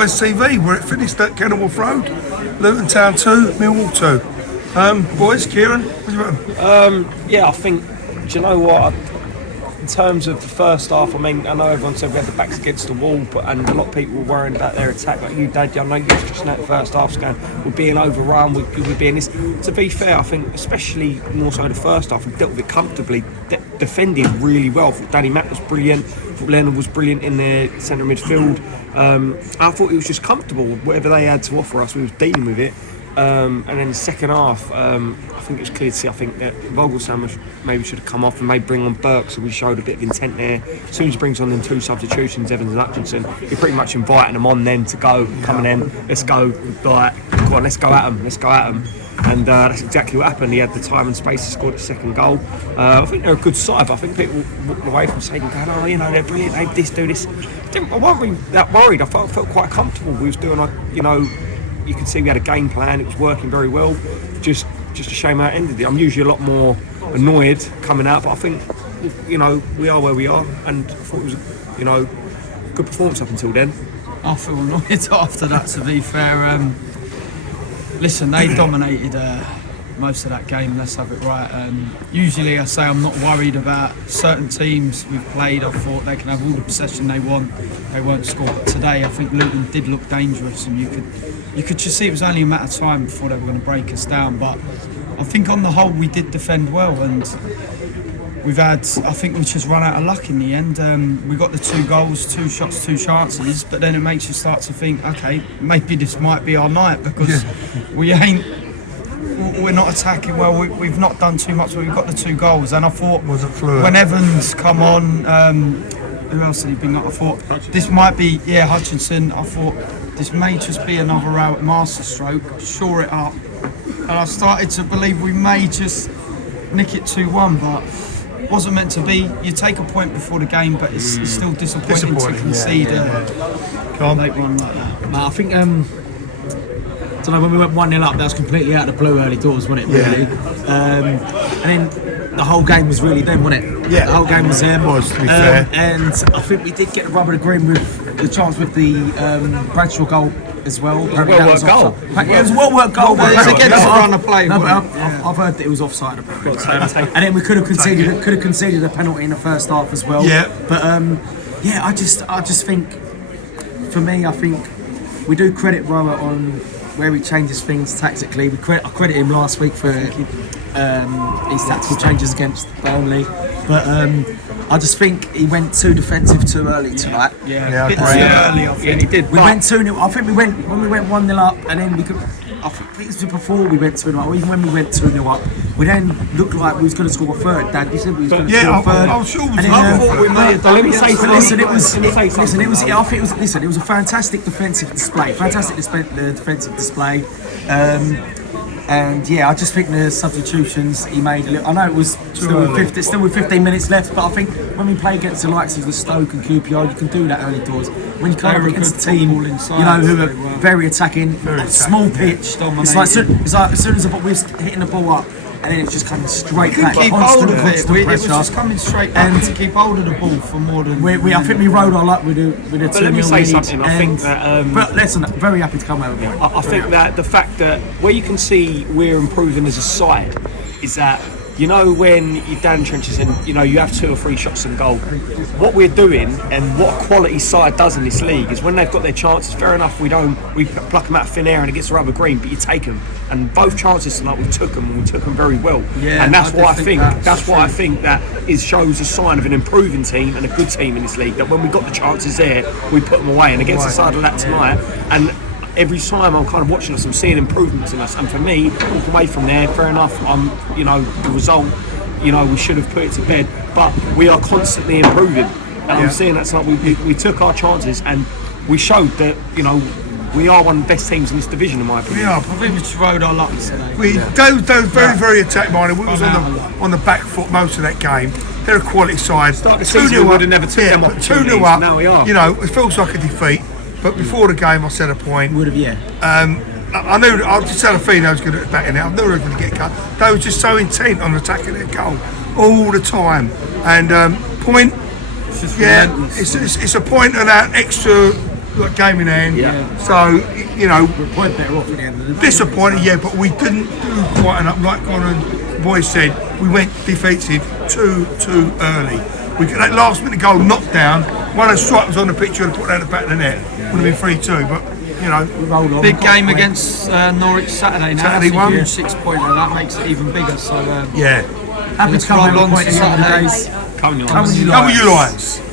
Awaydays TV, where it finished at Kenilworth Road, Luton Town 2, Millwall 2. Boys, Kieran, what do you reckon? I think, do you know what? In terms of the first half, I mean, I know everyone said we had the backs against the wall, and a lot of people were worrying about their attack. Like you, Dad, I know you was just in that first half going, we're being overrun, we're being this. To be fair, I think, especially more so the first half, we dealt with it comfortably, defended really well. I thought Danny Mack was brilliant, I thought Leonard was brilliant in the centre midfield. I thought it was just comfortable. Whatever they had to offer us, we was dealing with it. And then the second half, I think it was clear to see. I think that Vogelsang maybe should have come off and maybe bring on Burke, so we showed a bit of intent there. As soon as he brings on them two substitutions, Evans and Hutchinson, you're pretty much inviting them on then to go, coming in, let's go, like, go on, let's go at them. And that's exactly what happened. He had the time and space to score the second goal. I think they're a good side, but I think people walking away from saying, they're brilliant, they do this. I wasn't really that worried. I felt quite comfortable. We was doing, you could see we had a game plan. It was working very well. Just a shame how it ended. I'm usually a lot more annoyed coming out, but I think, we are where we are, and I thought it was, good performance up until then. I feel annoyed after that, to be fair. Listen, they dominated most of that game, let's have it right. Usually I say I'm not worried about certain teams we've played. I thought they can have all the possession they want, they won't score. But today I think Luton did look dangerous, and you could just see it was only a matter of time before they were going to break us down. But I think on the whole we did defend well, and we just run out of luck in the end. We got the 2 goals, 2 shots, 2 chances, but then it makes you start to think, okay, maybe this might be our night, because we're not attacking well. We've not done too much, but we've got the 2 goals. And I thought, when Evans come on, who else did he bring up? I thought this might be, Hutchinson. I thought this may just be another masterstroke, shore it up. And I started to believe we may just nick it 2-1, but wasn't meant to be. You take a point before the game, but it's still disappointing to concede a late one like that. I think I don't know, when we went 1-0 up, that was completely out of the blue early doors, wasn't it, really? And then the whole game was really them, wasn't it? Yeah. The whole game was them. It was, to be fair. And I think we did get the rubber of the green with the chance with the Bradshaw goal as well. It was a well-worked goal. It was a well-worked goal. But it's against the run of play. I've heard that it was offside. And then we could have conceded a penalty in the first half as well. Yeah. But I just think, for me, I think we do credit Rower on where he changes things tactically. I credit him last week for his tactical changes against Burnley, but I just think he went too defensive too early tonight. Yeah, a bit too early. I think he did. We went 2-0. I think when we went 1-0 up, and then we could. I think it was before we went 2-0 up, or even when we went 2-0 up, we then looked like we was going to score a third. Dad, you said we was going to score a third. I was sure we was. I thought we may have done. Let me say something. It was a fantastic defensive display. Defensive display. And I just think the substitutions he made a little. I know it was still with 15 minutes left, but I think when we play against the likes of the Stoke and QPR, you can do that early doors. When you come up against a team, who are very attacking, small pitch. It's like as soon as the ball, we're hitting the ball up, and then it's just coming straight back. Keep hold of it. It was just coming straight back, and to keep hold of the ball for more than. I think we rode our luck with a 2-0 lead. But let me say something. I think that. But listen, very happy to come out with it. I think that the fact that where you can see we're improving as a side is that, when you're down trenches and you have 2 or 3 shots on goal, what we're doing and what a quality side does in this league is when they've got their chances, fair enough, we pluck them out of thin air and it gets the rubber green, but you take them. And both chances tonight we took them, and we took them very well. Yeah, and that's why I think that shows a sign of an improving team and a good team in this league. That when we got the chances there, we put them away. And against the side of that tonight, and every time I'm kind of watching us, I'm seeing improvements in us. And for me, walk away from there, fair enough. The result, we should have put it to bed, but we are constantly improving. And I'm seeing that's like we took our chances and we showed that, we are one of the best teams in this division, in my opinion. We are. I think we just rode our luck today. They were very attack-minded. We was on the back foot most of that game. They're a quality side. Start the season, we would have never took them opportunities. 2-0 up. Now we are. It feels like a defeat. But before the game, I said a point. Would have, I knew. I just had a feeling I was going to back in it. I knew they were going to get cut. They were just so intent on attacking their goal all the time. And point. It's just relentless. It's a point of that extra like game in hand. Yeah. So you know, Point better off at the end of the day. disappointed, yeah, but we didn't do quite enough. Like Connor and Boy said, we went defensive too early. We got that last minute goal knocked down. One of the strikers on the pitch would have put that at the back of the net. Would have been 3-2, but you know. Rolled on, Big got game point. against Norwich Saturday now. Saturday That's a one. huge 6-pointer. That makes it even bigger. So Yeah. Happy to come Roll home on with a point to at the end of the Saturday. day. Come on. Come on, you Come with Lions. you Lions.